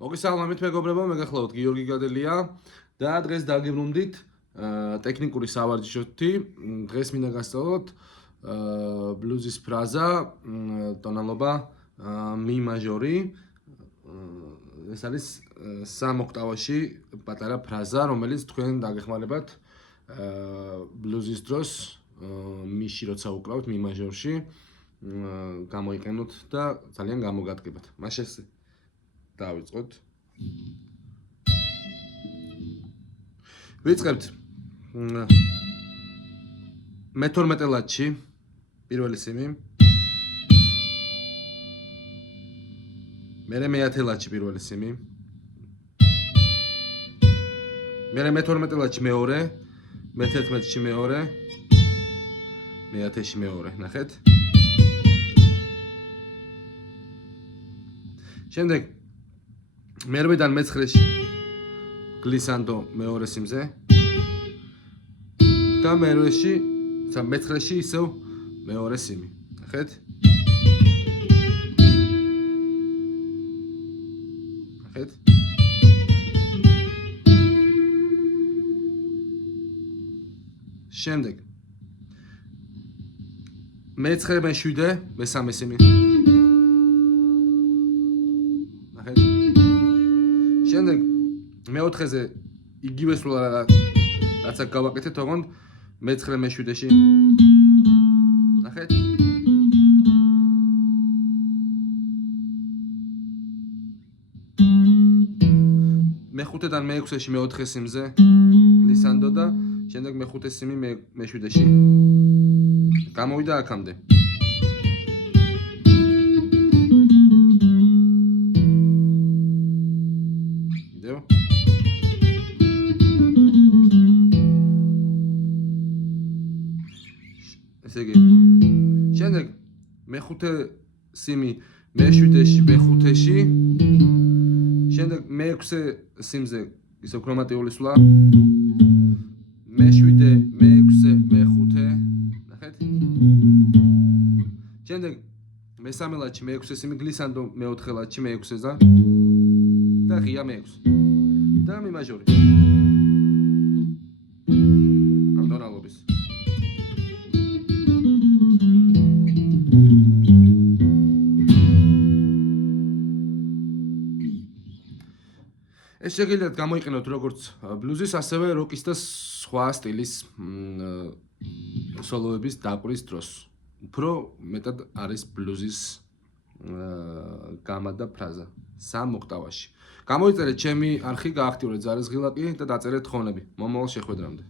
მოგესალმებით მეგობრებო, მე გახლავთ გიორგი გადელია და დღეს დაგიბრუნდით ტექნიკური სავარჯიშოთი. დღეს მინდა გასწავლოთ ბლუზის ფრაზა, ტონალობა მი მაჟორი. ეს არის სამ ოქტავაში პატარა ფრაზა, რომელიც თქვენ დაგეხმარებათ ბლუზის დროს მიში როცა უკრავთ მი მაჟორში, გამოიყენოთ და ძალიან გამოგადგებათ. მაშინ დავიწყოთ. ვიწყებთ მე-12 ლათში პირველი სიმი. მერე მე-10 ლათში პირველი სიმი. მერე მე-12 ლათში მეორე, მე-11-ში მეორე, მე-10-ში მეორე, ნახეთ. შემდეგ მერვედან მე-9-ში გლისანდო მეორე სიმზე და მე-8-ში, მე-9-ში ისევ მეორე სიმი. ნახეთ. ნახეთ. შემდეგ მე-9, მე-7, მე-3 სიმი. ნახეთ. შემდეგ მე-4-ზე იგივე სულ რაც აქ გავაკეთეთ, ოღონდ მე-9, მე-7-ში. ნახეთ. მე-5-დან მე-6-ში მე-4 სიმზე გლისანდო და შემდეგ მე-5 სიმი მე-7-ში. გამოვიდა აქამდე. ესე იგი, შემდეგ მე-5 სიმი მე-7-ში, მე-5-ში, შემდეგ მე-6 სიმზე ისე ქრომატიული სვლა, მე-7, მე-6, მე-5, ნახეთ. შემდეგ მე-3 ლათში მე-6 სიმი გლისანდო, მე-4 ლათში მე-6-ზე და ღია მე-6 და მი მაჟორი. ამ ტონალობის. ეს შეგიძლიათ გამოიყენოთ როგორც ბლუზის, ასევე როკის და სხვა სტილის სოლოების დაკვრის დროს. უფრო მეტად არის ბლუზის გამა და ფრაზა სამ ოქტავაში. გამოიწერეთ ჩემი არხი, გააქტიურეთ ზარისღილაკი და დაწერეთ თხოვნები. მომავალ შეხვედრამდე.